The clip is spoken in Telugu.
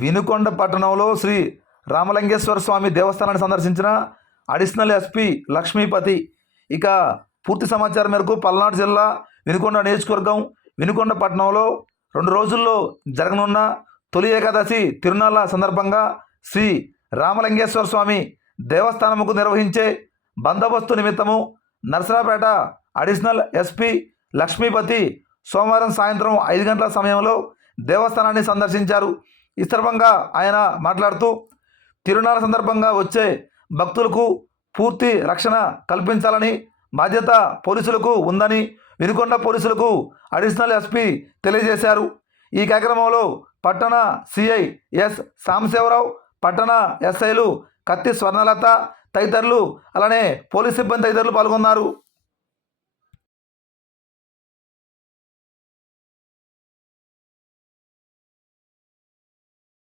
వినుకొండ పట్టణంలో శ్రీ రామలింగేశ్వర స్వామి దేవస్థానాన్ని సందర్శించిన అడిషనల్ ఎస్పీ లక్ష్మీపతి. ఇక పూర్తి సమాచారం మేరకు పల్నాడు జిల్లా వినుకొండ నియోజకవర్గం వినుకొండ పట్టణంలో రెండు రోజుల్లో జరగనున్న తొలి ఏకాదశి తిరునాళ్ళ సందర్భంగా శ్రీ రామలింగేశ్వర స్వామి దేవస్థానముకు నిర్వహించే బందోబస్తు నిమిత్తము నర్సరాపేట అడిషనల్ ఎస్పీ లక్ష్మీపతి సోమవారం సాయంత్రం ఐదు గంటల సమయంలో దేవస్థానాన్ని సందర్శించారు. ఈ సందర్భంగా ఆయన మాట్లాడుతూ తిరునాళ్ళ సందర్భంగా వచ్చే భక్తులకు పూర్తి రక్షణ కల్పించాలని బాధ్యత పోలీసులకు ఉందని వినుకొండ పోలీసులకు అడిషనల్ ఎస్పీ తెలియజేశారు. ఈ కార్యక్రమంలో పట్టణ సిఐ ఎస్ సాంబశివరావు పట్టణ ఎస్ఐలు కత్తి స్వర్ణలత తదితరులు అలానే పోలీస్ సిబ్బంది తదితరులు పాల్గొన్నారు.